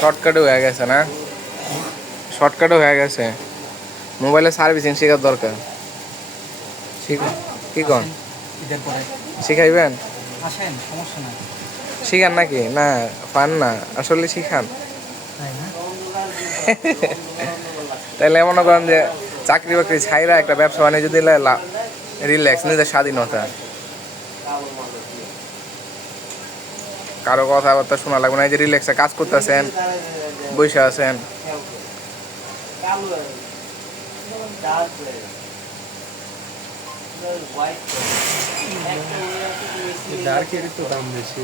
শর্টকাটও হয়ে গেছে না? শর্টকাটও হয়ে গেছে। মোবাইলে সার্ভিসিং শেখার দরকার। কি কন? শিখাইবেন? আসেন সমস্যা নাই। শিখান নাকি? না পান না। আসলে শিখান। তাই না তাহলে এমন করেন যে চাকরি বাকরি ছাইরা একটা ব্যবসা বাণিজ্য দিলে রিল্যাক্স নিজের স্বাধীনতা। কারও কথাবার্তা শোনা লাগবে না এই যে রিল্যাক্সে কাজ করতেছেন বসে আছেন। দাম বেশি।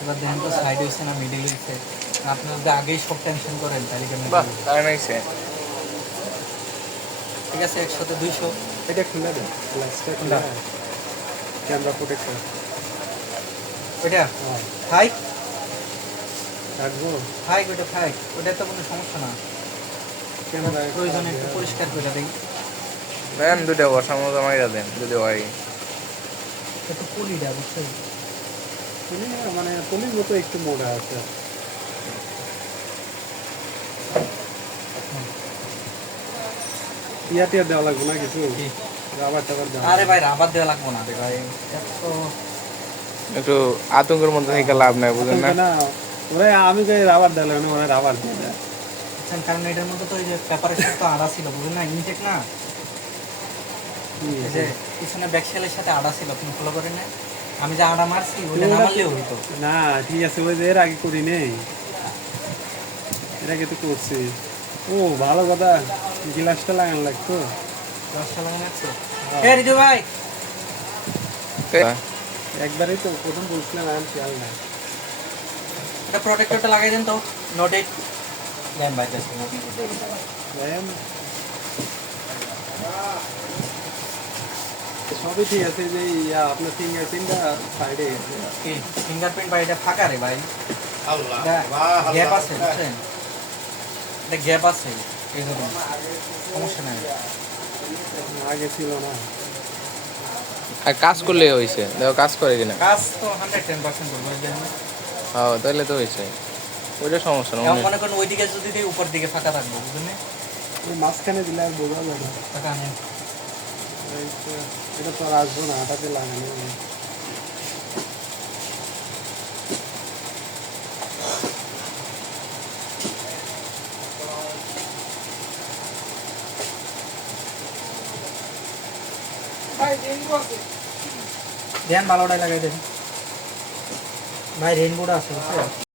এবার দেখেন তো সাইড হয়েছে না মিডিল হয়েছে আপনার যদি আগেই সব টেনশন করেন তাহলে কেমন বাহ তাই নাইছে ঠিক আছে একশোতে দুইশো। এটা খুলে দেন গ্লাসটা খুলে ক্যামেরা প্রোটেক্টর এটা? হ্যাঁ। ফাইক রাখব? ফাইক ওটা ফাইক ওটা তো কোনো সমস্যা না। ক্যামেরা প্রয়োজনে একটু পরিষ্কার করে দিই। দেন দুটা বসা মতো মাইরা দেন যদি হয়। একটু পুলিটা বুঝছেন? মানে পলির মতো একটু মোড়া আছে। ইয়া টিয়া দেওয়া লাগবে না কিছু? রাবার টাবার দেওয়া আরে ভাই রাবার দেওয়া লাগবো না ভাই। একটু আতঙ্কের মধ্যে থেকে লাভ নাই বুঝেন না? না। ওরা আমি কই রাবার দেওয়া লাগবে না ওরা রাবার দিয়ে দেয় কারণ এটার মধ্যে তো ওই যে প্যাপারের তো আড়া ছিল বুঝলেন না? ইনটেক না? যে পিছনে ব্যাকসেলের সাথে আড়া ছিল আপনি ফলো করেন না আমি যে আড়া মারছি ওটা না মারলেও হইতো। না ঠিক আছে ওই যে এর আগে করি নেই। এর আগে তো করছি। ও ভালো কথা গ্লাসটা লাগানো লাগতো। দশটা লাগানো আছে এ রিজু ভাই! একবারই তো প্রথম বলছিলাম আমি খেয়াল নাই। এটা প্রোটেক্টরটা লাগাই দেন তো নোট এইট দেন ভাই দেন ম্যাম সবই ঠিক আছে যে ইয়া আপনার ফিঙ্গার প্রিন্টটা সাইডে গেছে কি? ফিঙ্গারপ্রিন্ট ভাই এটা ফাঁকা রে ভাই? গ্যাপ আছে বুঝছেন? এটা গ্যাপ আছে। এই সমস্যা নাই। আগে ছিল না। আর কাজ করলে হয়েছে দেখো কাজ করে কিনা। কাজ তো হান্ড্রেড টেন পার্সেন্ট করব হ্যাঁ তাহলে তো হয়েছে ওইটা সমস্যা না মনে করেন ওইদিকে যদি দিই উপর দিকে ফাঁকা থাকবে বুঝলেন? ওই মাঝখানে দিলে আর বোঝা যাবে ফাঁকা তো, এটা তো আর আসব না হাটাতে লাগানো দেন ভালোটাই লাগাই দেন ভাই রেইনবোটা আছে